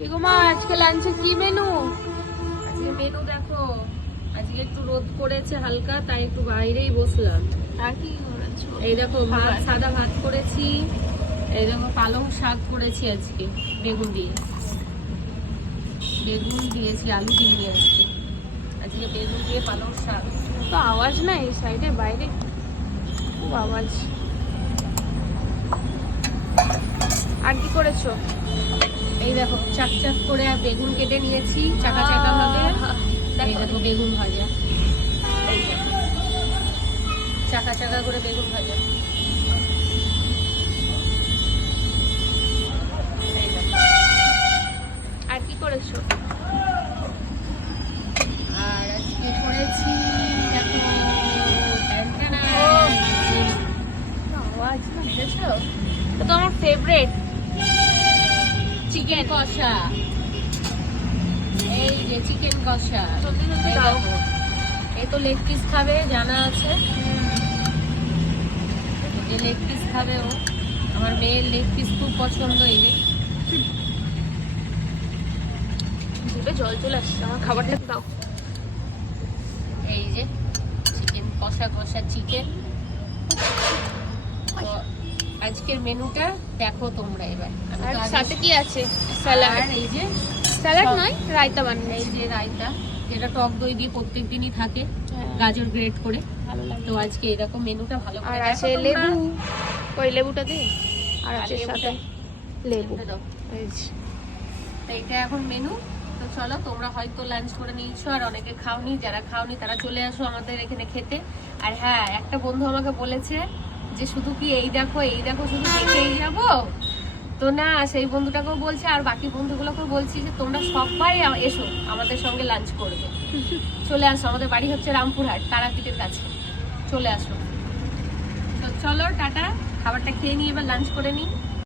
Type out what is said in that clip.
আজকে লাঞ্চে কি মেনু? আজকে মেনু দেখো, আজকে একটু রোদ পড়েছে হালকা, তাই একটু বাইরেই বসলাম। আর কি করেছো? এই দেখো ভাত, সাদা ভাত করেছি। এই দেখো পালং শাক করেছি আজকে বেগুন দিয়ে। বেগুন দিয়েছি, আলু দিইনি আজকে। আজকে বেগুন দিয়ে পালং শাক। তো আওয়াজ না এই সাইডে, বাইরে খুব আওয়াজ। আর কি করেছো? এই দেখো চাক চাক করে বেগুন কেটে নিয়েছি চাকা চাকা ভাবে। এই দেখো বেগুন ভাজা, এই দেখো চাকা চাকা করে বেগুন ভাজা। এই দেখো। আর কি করেছো? আর আজকে করেছি দেখো ট্যান্টানা। আওয়াজ না, দেখেছো? তো তোমার ফেভারিট চিকেন কষা। এই যে চিকেন কষা। জলদি জলদি এই দাও। দেখো, এই তো লেগ পিস খাবে, জানা আছে যে লেগ পিস খাবে ও। আমার মেয়ের লেগ পিস খুব পছন্দ। এই যে জিভে জল চলে আসছে, আমার খাবারটা দাও। এই যে চিকেন কষা, কষা চিকেন। তো আজকের মেনুটা দেখো তোমরা এবার। আমি আর তো আগে- সাথে কি আছে? স্যালাড। আর এই যে স্যালাড সব- নয়, রায়তা এই বানিয়েছি। যে রায়তা, যেটা টক দই দিয়ে প্রত্যেক দিনই থাকে, হ্যাঁ, গাজর গ্রেট করে। ভালো লাগে। তো আজকে এরকম মেনুটা ভালো করে আর দেখো আছে তোমরা। লেবু, ওই লেবুটা দে। আর আছে লেবুটা- সাথে লেবু। লেবুটা দাও। এই যে। তো এটা এখন মেনু। তো চলো, তোমরা হয়তো লাঞ্চ করে নিয়েছো, আর অনেকে খাওনি। যারা খাওনি তারা চলে আসো আমাদের এখানে খেতে। আর হ্যাঁ, একটা বন্ধু আমাকে বলেছে যে শুধু কি এই দেখো এই দেখো শুধু দেখেই যাবো। তো না, সেই বন্ধুটাকেও বলছে আর বাকি বন্ধুগুলোকেও বলছি যে তোমরা সবাই এসো আমাদের সঙ্গে লাঞ্চ করবে। চলে আসো, আমাদের বাড়ি হচ্ছে রামপুরহাট, তারাপীঠের কাছে। চলে আসো। তো চলো টাটা, খাবারটা খেয়ে নিয়ে এবার লাঞ্চ করে নিই।